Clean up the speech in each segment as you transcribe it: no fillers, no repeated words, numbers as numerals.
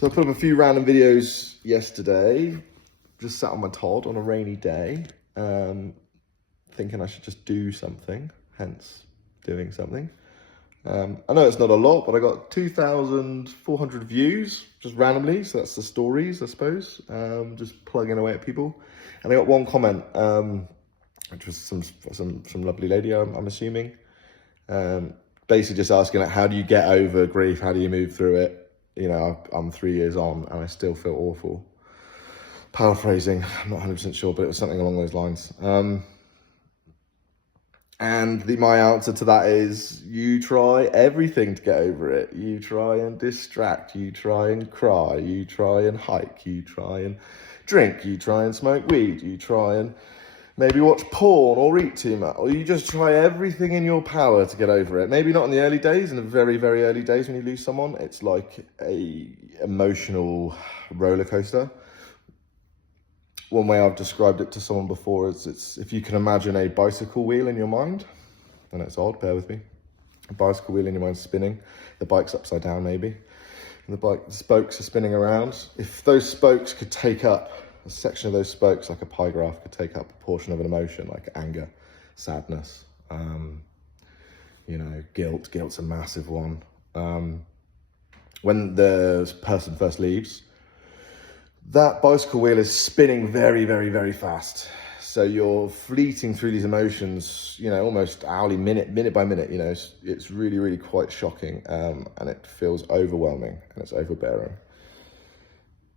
So I put up a few random videos yesterday, just sat on my Todd on a rainy day, thinking I should just do something, hence doing something. I know it's not a lot, but I got 2,400 views just randomly, so that's the stories, I suppose, just plugging away at people. And I got one comment, which was some lovely lady, I'm assuming, basically just asking, like, how do you get over grief? How do you move through it? You know, I'm 3 years on and I still feel awful. Paraphrasing, I'm not 100% sure, but it was something along those lines. My answer to that is, you try everything to get over it. You try and distract, you try and cry, you try and hike, you try and drink, you try and smoke weed, you try and maybe watch porn or eat too much, or you just try everything in your power to get over it. Maybe not in the early days, in the very, very early days when you lose someone. It's like a emotional roller coaster. One way I've described it to someone before is, it's if you can imagine a bicycle wheel in your mind, and it's odd, bear with me. A bicycle wheel in your mind spinning, the bike's upside down maybe, and the spokes are spinning around. If those spokes could take up, a section of those spokes, like a pie graph, could take up a portion of an emotion, like anger, sadness, guilt. Guilt's a massive one. When the person first leaves, that bicycle wheel is spinning very, very, very fast. So you're fleeting through these emotions, almost hourly, minute by minute. It's really, really quite shocking, and it feels overwhelming and it's overbearing.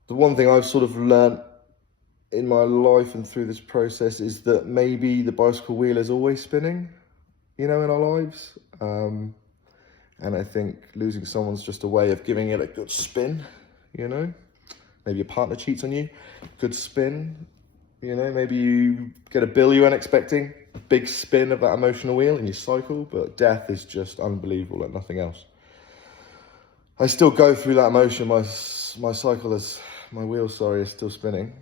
The one thing I've sort of learnt in my life and through this process is that maybe the bicycle wheel is always spinning, in our lives. And I think losing someone's just a way of giving it a good spin, Maybe your partner cheats on you, good spin. Maybe you get a bill you weren't expecting, big spin of that emotional wheel and you cycle, but death is just unbelievable, like nothing else. I still go through that emotion, my cycle is, my wheel, is still spinning.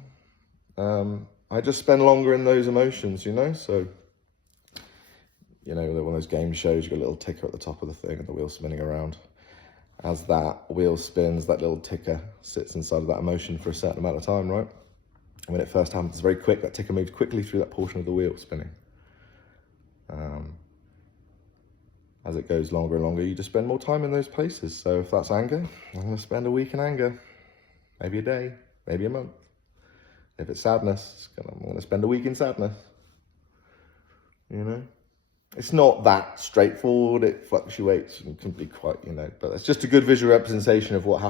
I just spend longer in those emotions, so, one of those game shows, you've got a little ticker at the top of the thing and the wheel's spinning around. As that wheel spins, that little ticker sits inside of that emotion for a certain amount of time, right? And when it first happens, it's very quick. That ticker moves quickly through that portion of the wheel spinning. As it goes longer and longer, you just spend more time in those places. So if that's anger, I'm going to spend a week in anger, maybe a day, maybe a month. If it's sadness, I'm going to spend a week in sadness. It's not that straightforward. It fluctuates and can be quite, but it's just a good visual representation of what happens.